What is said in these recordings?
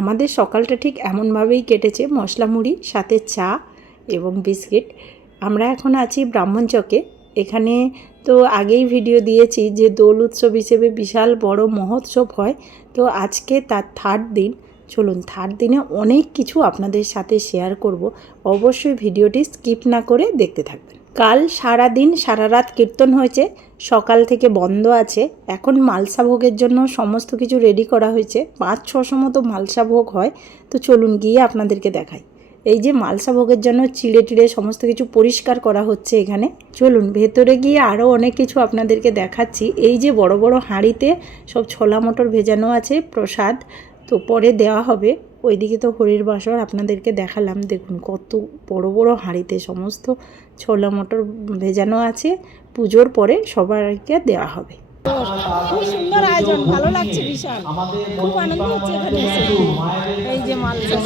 আমাদের সকালটা ঠিক এমনভাবেই কেটেছে, মশলা মুড়ি সাথে চা এবং বিস্কিট। আমরা এখন আছি ব্রাহ্মণচকে। এখানে তো আগেই ভিডিও দিয়েছি যে দোল উৎসব হিসেবে বিশাল বড় মহোৎসব হয়। তো আজকে তার থার্ড দিন। চলুন থার্ড দিনে অনেক কিছু আপনাদের সাথে শেয়ার করব। অবশ্যই ভিডিওটি স্কিপ না করে দেখতে থাকবেন। কাল সারা দিন সারা রাত কীর্তন হয়েছে, সকাল থেকে বন্ধ আছে। এখন মালসা ভোগের জন্য সমস্ত কিছু রেডি করা হয়েছে। 500-600 মতো মালসা ভোগ হয়। তো চলুন গিয়ে আপনাদেরকে দেখাই। এই যে মালসা ভোগের জন্য চিড়ে টিড়ে সমস্ত কিছু পরিষ্কার করা হচ্ছে এখানে। চলুন ভেতরে গিয়ে আরও অনেক কিছু আপনাদেরকে দেখাচ্ছি। এই যে বড় বড় হাঁড়িতে সব ছোলা মটর ভেজানো আছে, প্রসাদ তো পরে দেওয়া হবে। ওইদিকে তো হরির বাসর আপনাদেরকে দেখালাম, দেখুন কত বড় বড় হাঁড়িতে সমস্ত ছোলা মটর ভেজানো আছে। পুজোর পরে সবাইকে দেওয়া হবে। খুব সুন্দর আয়োজন, ভালো লাগছে, বিশাল খুব আনন্দ হচ্ছে এখানে এসে। এই যে মালসা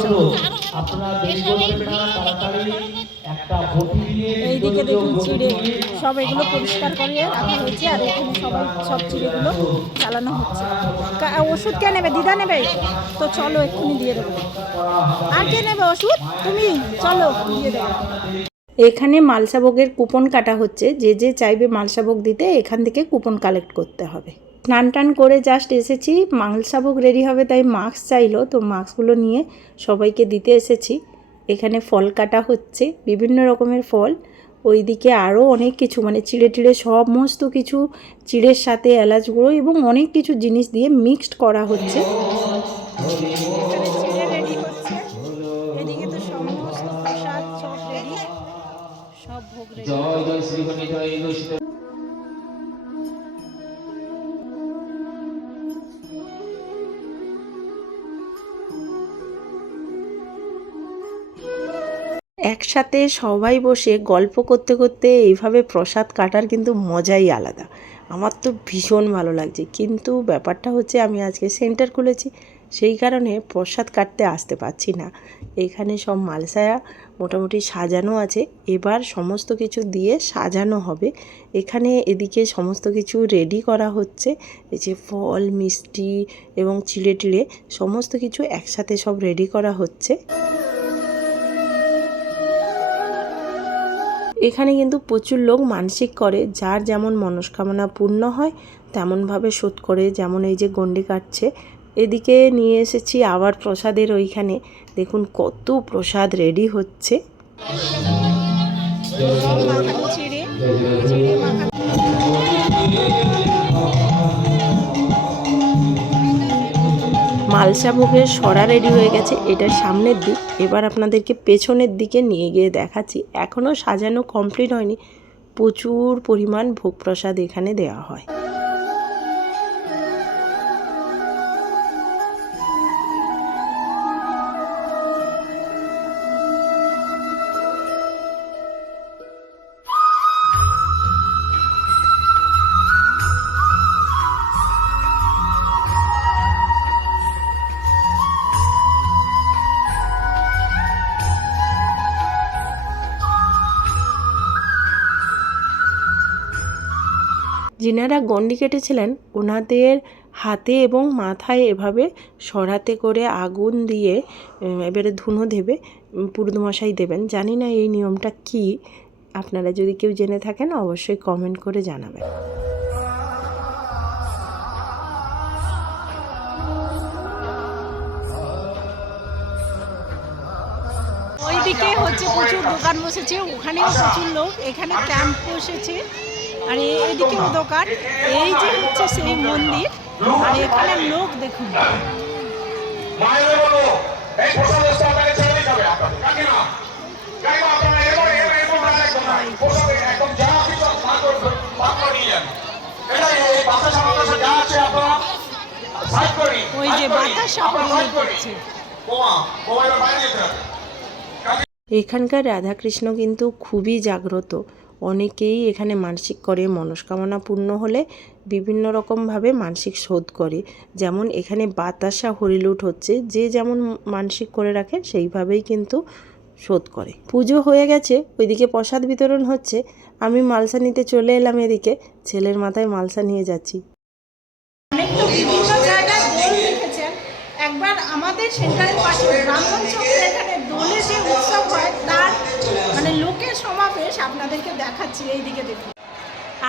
এইদিকে দেখুন চিড়ে সব এগুলো পরিষ্কার করে রাখা হয়েছে, আর এখানে সবাই সব চিড়েগুলো চালানো হচ্ছে। ওষুধ কে নেবে? দিদা নেবে? তো চলো এক্ষুনি দিয়ে দেবো। আর কে নেবে ওষুধ? তুমি চলো দিয়ে দেবো। এখানে মালসাভোগের কুপন কাটা হচ্ছে। যে যে চাইবে মালসাভোগ দিতে এখান থেকে কুপন কালেক্ট করতে হবে। স্নান টান করে জাস্ট এসেছি, মালসাভোগ রেডি হবে তাই মাস্ক চাইলো, তো মাস্কগুলো নিয়ে সবাইকে দিতে এসেছি। এখানে ফল কাটা হচ্ছে, বিভিন্ন রকমের ফল। ওইদিকে আরও অনেক কিছু মানে চিড়ে টিড়ে সমস্ত কিছু চিড়ের সাথে এলাচ গুঁড়ো এবং অনেক কিছু জিনিস দিয়ে মিক্সড করা হচ্ছে। এখানে চিড়ে রেডি হচ্ছে, এদিকে তো সমস্ত প্রসাদ সব রেডি, সব ভোগ রেডি। জয় জয় শ্রী গণেশ জয় জয়। একসাথে সবাই বসে গল্প করতে করতে এইভাবে প্রসাদ কাটার কিন্তু মজাই আলাদা। আমার তো ভীষণ ভালো লাগছে, কিন্তু ব্যাপারটা হচ্ছে আমি আজকে সেন্টার খুলেছি, সেই কারণে প্রসাদ কাটতে আসতে পারছি না। এখানে সব মালসায়া মোটামুটি সাজানো আছে, এবার সমস্ত কিছু দিয়ে সাজানো হবে। এখানে এদিকে সমস্ত কিছু রেডি করা হচ্ছে। এই যে ফল মিষ্টি এবং চিড়ে টিড়ে সমস্ত কিছু একসাথে সব রেডি করা হচ্ছে। এখানে কিন্তু প্রচুর লোক মানসিক করে, যার যেমন মনস্কামনা পূর্ণ হয় তেমনভাবে শোধ করে। যেমন এই যে গন্ডি কাটছে, এদিকে নিয়ে এসেছি আবার প্রসাদের ওইখানে। দেখুন কত প্রসাদ রেডি হচ্ছে। মালসা ভোগের সরা রেডি হয়ে গেছে, এটার সামনের দিক। এবার আপনাদেরকে পেছনের দিকে নিয়ে গিয়ে দেখাচ্ছি। এখনও সাজানো কমপ্লিট হয়নি, প্রচুর পরিমাণ ভোগ প্রসাদ এখানে দেওয়া হয়। যিনারা গন্ডি কেটেছিলেন ওনাদের হাতে এবং মাথায় এভাবে সরাতে করে আগুন দিয়ে এবারে ধুনো দেবে, পুরোহিতমশাই দেবেন। জানি না এই নিয়মটা কি, আপনারা যদি কেউ জেনে থাকেন অবশ্যই কমেন্ট করে জানাবেন। ওইদিকে হচ্ছে প্রচুর দোকান বসেছে, ওখানেও প্রচুর লোক, এখানে ক্যাম্প বসেছে, আর এইদিকেও দোকান। এই যে হচ্ছে সেই মন্দির, আর এখানে লোক দেখুন। ওই যে বাতাসা করছে। এখানকার রাধাকৃষ্ণ কিন্তু খুবই জাগ্রত। অনেকেই এখানে মানসিক করে, মনস্কামনা পূর্ণ হলে বিভিন্ন রকমভাবে মানসিক শোধ করে। যেমন এখানে বাতাসা হরিলুট হচ্ছে, যে যেমন মানসিক করে রাখে সেইভাবেই কিন্তু শোধ করে। পুজো হয়ে গেছে, ওইদিকে প্রসাদ বিতরণ হচ্ছে। আমি মালসা নিতে চলে এলাম এদিকে, ছেলের মাথায় মালসা নিয়ে যাচ্ছি। বিভিন্ন জায়গায় দোল দেখেছেন, একবার আমাদের সেন্টারের পাশে ব্রাহ্মণ চক্রে এখানে দোলে যে উৎসব হয় তার মানে লোকের সমাবেশ আপনাদেরকে দেখাচ্ছি। এইদিকে দেখুন,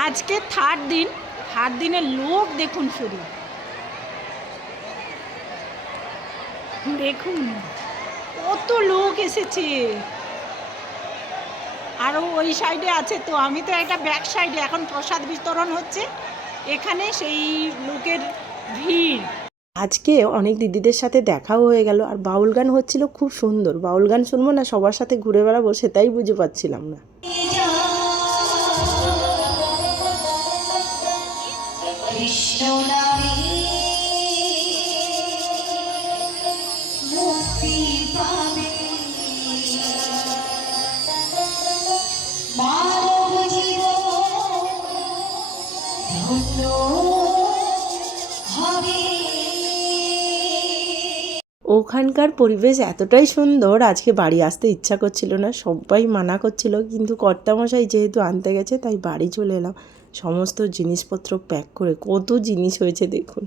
আজকে থার্ড দিনের লোক দেখুন, শুধু দেখুন কত লোক এসেছে। আরও ওই সাইডে আছে, তো আমি তো একটা ব্যাক সাইডে, এখন প্রসাদ বিতরণ হচ্ছে, এখানে সেই লোকের ভিড়। আজকে অনেক দিদিদের সাথে দেখাও হয়ে গেল, আর বাউল গান হচ্ছিল খুব সুন্দর। বাউল গান শুনবো না সবার সাথে ঘুরে বেড়াবো, সেটাই বুঝে পাচ্ছিলাম না। ওখানকার পরিবেশ এতটাই সুন্দর, আজকে বাড়ি আসতে ইচ্ছা করছিল না, সবাই মানা করছিল, কিন্তু কর্তামশাই যেহেতু আনতে গেছে তাই বাড়ি চলে এলাম। সমস্ত জিনিসপত্র প্যাক করে, কত জিনিস হয়েছে দেখুন।